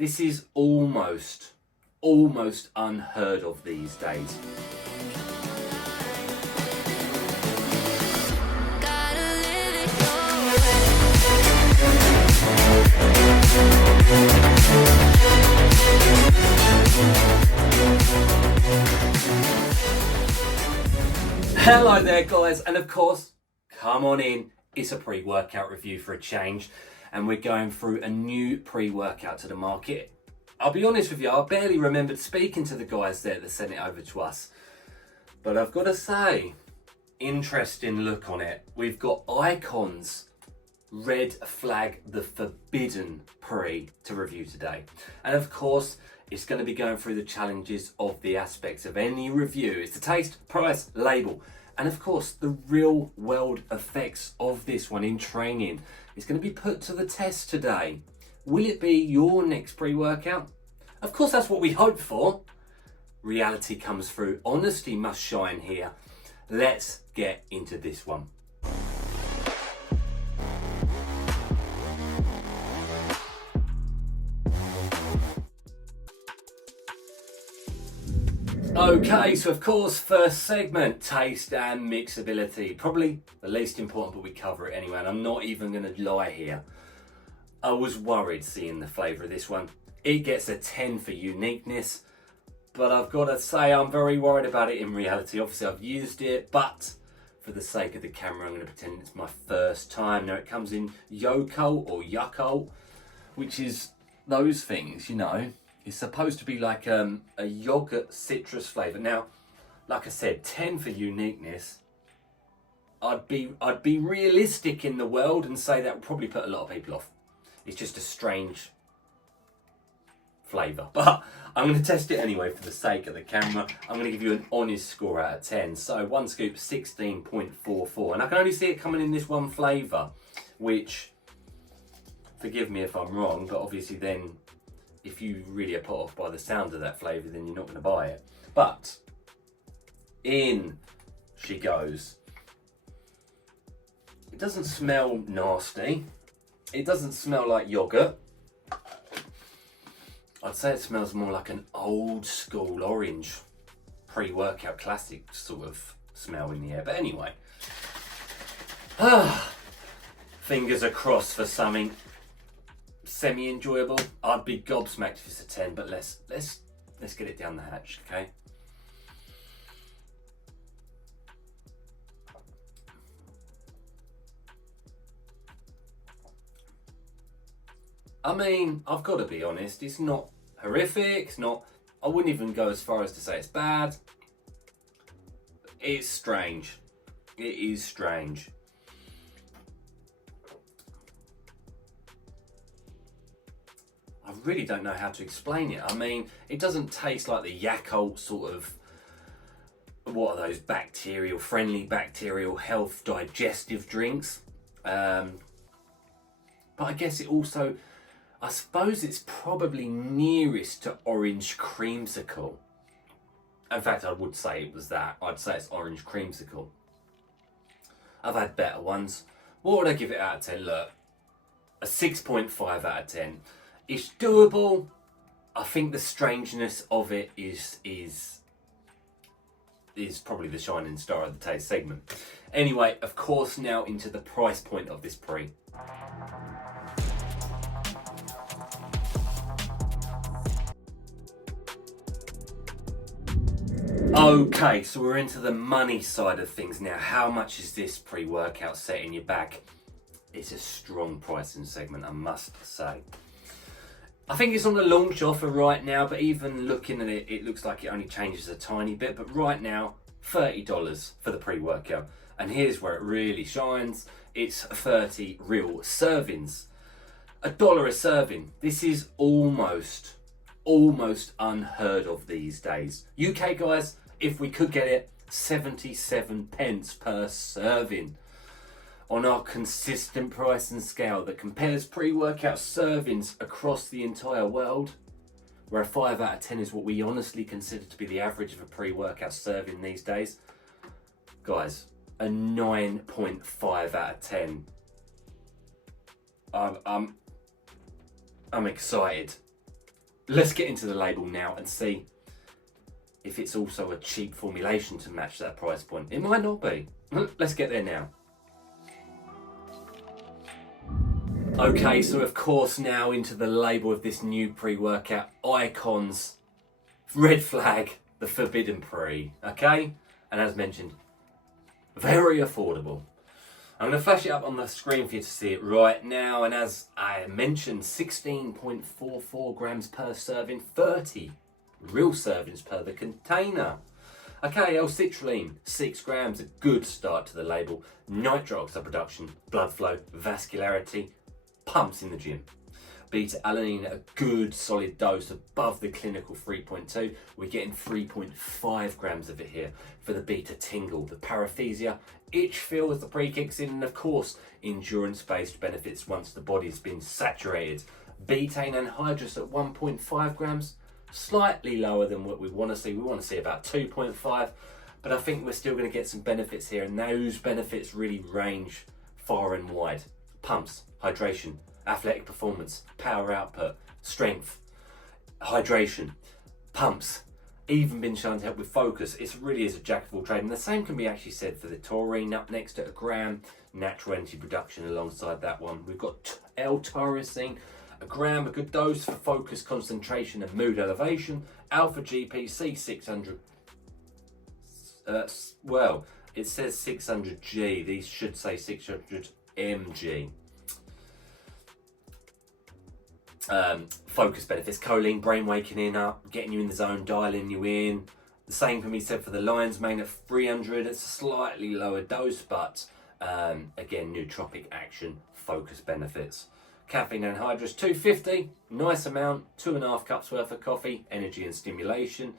This is almost unheard of these days. Hello there guys, and of course, come on in, it's a pre-workout review for a change, and we're going through a new pre-workout to the market. I'll be honest with you, I barely remembered speaking to the guys there that sent it over to us, but I've got to say, interesting look on it. We've got Icons Red Flag the Forbidden Pre to review today, and of course it's going to be going through the challenges of the aspects of any review. It's the taste, price, label, and of course the real world effects of this one in training. It's going to be put to the test today. Will it be your next pre-workout? Of course that's what we hope for. Reality comes through, honesty must shine here. Let's get into this one. Okay, so of course, first segment, taste and mixability. Probably the least important, but we cover it anyway, and I'm not even going to lie here. I was worried seeing the flavour of this one. It gets a 10 for uniqueness, but I've got to say I'm very worried about it in reality. Obviously I've used it, but for the sake of the camera, I'm going to pretend it's my first time. Now it comes in Yoko or Yucko, which is those things, you know. It's supposed to be like a yogurt citrus flavour. Now, like I said, 10 for uniqueness. I'd be realistic in the world and say that would probably put a lot of people off. It's just a strange flavour. But I'm going to test it anyway for the sake of the camera. I'm going to give you an honest score out of 10. So one scoop, 16.44. And I can only see it coming in this one flavour, which, forgive me if I'm wrong, but obviously then, if you really are put off by the sound of that flavour, then you're not going to buy it. But in she goes. It doesn't smell nasty. It doesn't smell like yoghurt. I'd say it smells more like an old school orange pre-workout classic sort of smell in the air. But anyway, fingers are crossed for something semi-enjoyable. I'd be gobsmacked if it's a 10, but let's get it down the hatch, okay? I mean, I've got to be honest, it's not horrific, it's not, I wouldn't even go as far as to say it's bad. It's strange. It is strange. I really don't know how to explain it. I mean, it doesn't taste like the Yakult sort of, what are those friendly bacterial health digestive drinks. But I guess it also, I suppose it's probably nearest to orange creamsicle. In fact, I would say it was that. I'd say it's orange creamsicle. I've had better ones. What would I give it out of 10? Look, a 6.5 out of 10. It's doable. I think the strangeness of it is probably the shining star of the taste segment. Anyway, of course, now into the price point of this pre. Okay, so we're into the money side of things now. How much is this pre-workout setting you back? It's a strong pricing segment, I must say. I think it's on the launch offer right now, but even looking at it, it looks like it only changes a tiny bit. But right now, $30 for the pre-workout. And here's where it really shines. It's 30 real servings. $1 a serving. This is almost unheard of these days. UK guys, if we could get it, 77 pence per serving. On our consistent pricing scale that compares pre-workout servings across the entire world, where a 5 out of 10 is what we honestly consider to be the average of a pre-workout serving these days, guys, a 9.5 out of 10. I'm excited. let's get into the label now and see if it's also a cheap formulation to match that price point. It might not be. Let's get there now. Okay, so of course now into the label of this new pre-workout, Icons, red flag, the forbidden pre, okay? And as mentioned, very affordable. I'm going to flash it up on the screen for you to see it right now, and as I mentioned, 16.44 grams per serving, 30 real servings per the container. Okay, L-citrulline, 6 grams, a good start to the label. Nitric oxide production, blood flow, vascularity, pumps in the gym. Beta-alanine, a good solid dose above the clinical 3.2. We're getting 3.5 grams of it here for the beta tingle, the paresthesia, itch feel as the pre kicks in, and of course, endurance-based benefits once the body's been saturated. Betaine anhydrous at 1.5 grams, slightly lower than what we want to see. We want to see about 2.5, but I think we're still going to get some benefits here, and those benefits really range far and wide. Pumps, hydration, athletic performance, power output, strength, hydration, pumps, even been shown to help with focus. It really is a jack of all trades, and the same can be actually said for the taurine, up next at 1 gram, natural energy production alongside that one. We've got L-tyrosine, 1 gram, a good dose for focus, concentration and mood elevation. Alpha GPC 600, well, it says 600G, these should say 600 mg. Focus benefits, choline, brain waking up, getting you in the zone, dialing you in. The same can be said for the lion's mane at 300. It's a slightly lower dose, but again, nootropic action, focus benefits. Caffeine anhydrous, 250, nice amount, 2.5 cups worth of coffee, energy and stimulation.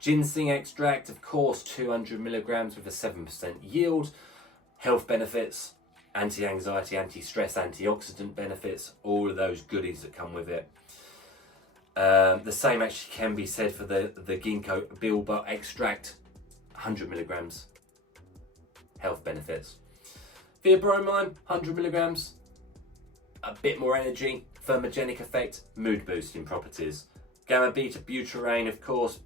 Ginseng extract, of course, 200 milligrams with a 7% yield. Health benefits, anti-anxiety, anti-stress, antioxidant benefits, all of those goodies that come with it. The same actually can be said for the ginkgo biloba extract, 100 milligrams, health benefits. Theobromine, 100 milligrams, a bit more energy, thermogenic effect, mood boosting properties. Gamma beta butyrate, of course,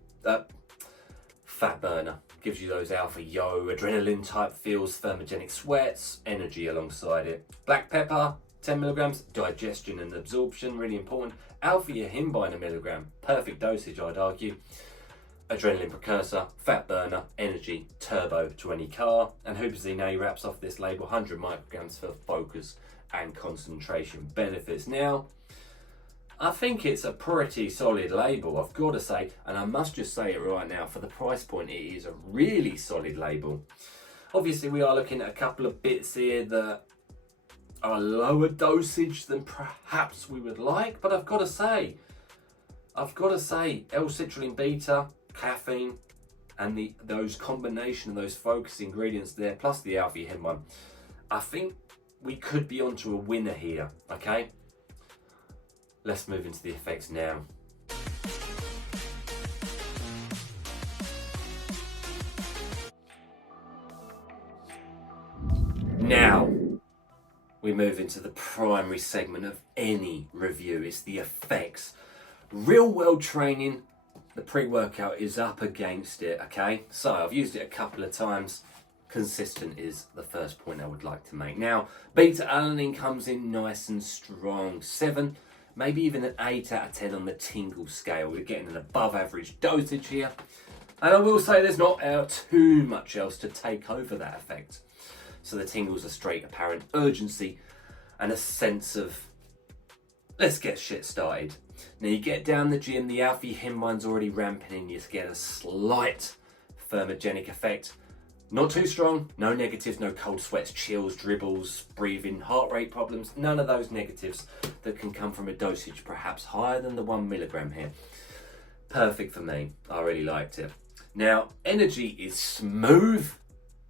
fat burner, gives you those alpha yo, adrenaline type feels, thermogenic sweats, energy alongside it. Black pepper, 10 milligrams, digestion and absorption, really important. Alpha yohimbine, a milligram, perfect dosage, I'd argue. Adrenaline precursor, fat burner, energy, turbo to any car. And Hubazine wraps off this label, 100 micrograms for focus and concentration benefits. Now, I think it's a pretty solid label, I've got to say, and I must just say it right now, for the price point, it is a really solid label. Obviously, we are looking at a couple of bits here that are lower dosage than perhaps we would like, but I've got to say, L-citrulline beta, caffeine, and those combination of those focus ingredients there, plus the alpha yohimbine, I think we could be onto a winner here, okay? Let's move into the effects now. Now, we move into the primary segment of any review. It's the effects. Real world training, the pre-workout is up against it, okay? So I've used it a couple of times. Consistent is the first point I would like to make. Now, beta-alanine comes in nice and strong, 7, maybe even an 8 out of 10 on the tingle scale. We're getting an above average dosage here. And I will say there's not too much else to take over that effect. So the tingles are straight apparent urgency and a sense of, let's get shit started. Now you get down the gym, the alpha yihimbine's already ramping in, you get a slight thermogenic effect. Not too strong, no negatives, no cold sweats, chills, dribbles, breathing, heart rate problems, none of those negatives that can come from a dosage perhaps higher than the 1 milligram here. Perfect for me, I really liked it. Now, energy is smooth,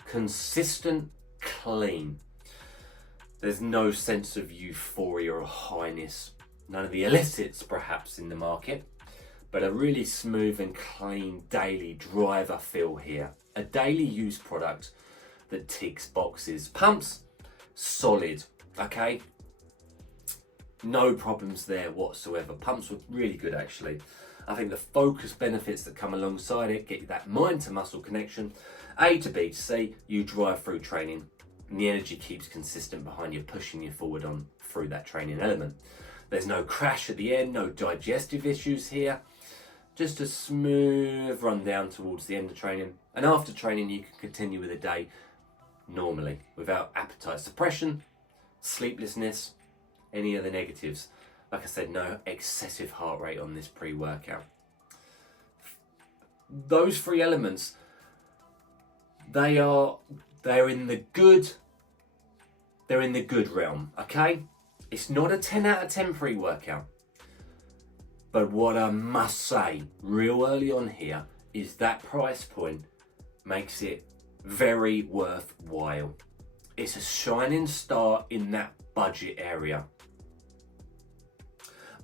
consistent, clean. There's no sense of euphoria or highness, none of the illicits perhaps in the market, but a really smooth and clean daily driver feel here. A daily use product that ticks boxes. Pumps, solid, okay? No problems there whatsoever. Pumps were really good actually. I think the focus benefits that come alongside it get you that mind to muscle connection. A to B to C, you drive through training and the energy keeps consistent behind you, pushing you forward on through that training element. There's no crash at the end, no digestive issues here. Just a smooth run down towards the end of training. And after training, you can continue with the day normally without appetite suppression, sleeplessness, any of the negatives. Like I said, no excessive heart rate on this pre-workout. Those three elements, they're in the good realm, okay? It's not a 10 out of 10 pre-workout. But what I must say real early on here is that price point makes it very worthwhile. It's a shining star in that budget area.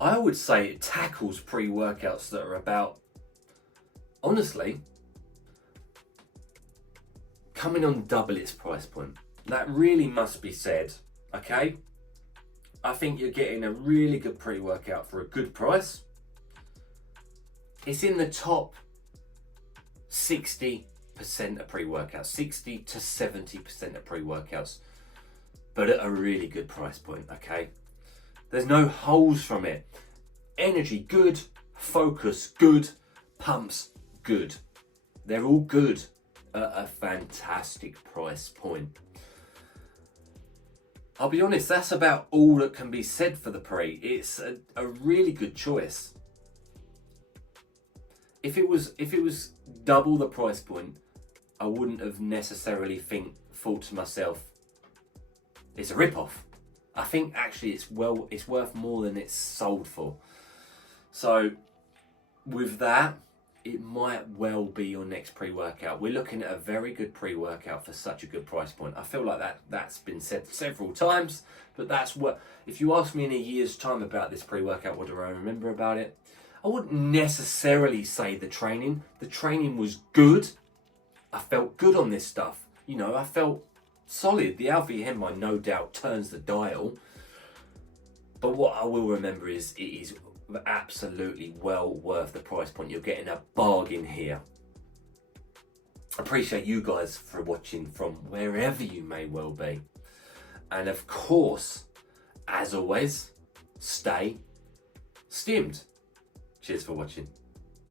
I would say it tackles pre-workouts that are about, honestly, coming on double its price point. That really must be said, okay? I think you're getting a really good pre-workout for a good price. It's in the top 60% of pre-workouts, 60 to 70% of pre-workouts, but at a really good price point, okay? There's no holes from it. Energy, good. Focus, good. Pumps, good. They're all good at a fantastic price point. I'll be honest, that's about all that can be said for the pre. It's a really good choice. If it was double the price point, I wouldn't have necessarily thought to myself, it's a rip-off. I think actually it's worth more than it's sold for. So with that, it might well be your next pre-workout. We're looking at a very good pre-workout for such a good price point. I feel like that's been said several times, but that's what, if you ask me in a year's time about this pre-workout, what do I remember about it? I wouldn't necessarily say the training. The training was good. I felt good on this stuff. You know, I felt solid. The Alpha Hemline no doubt turns the dial. But what I will remember is it is absolutely well worth the price point. You're getting a bargain here. Appreciate you guys for watching from wherever you may well be. And of course, as always, stay stimmed. Cheers for watching.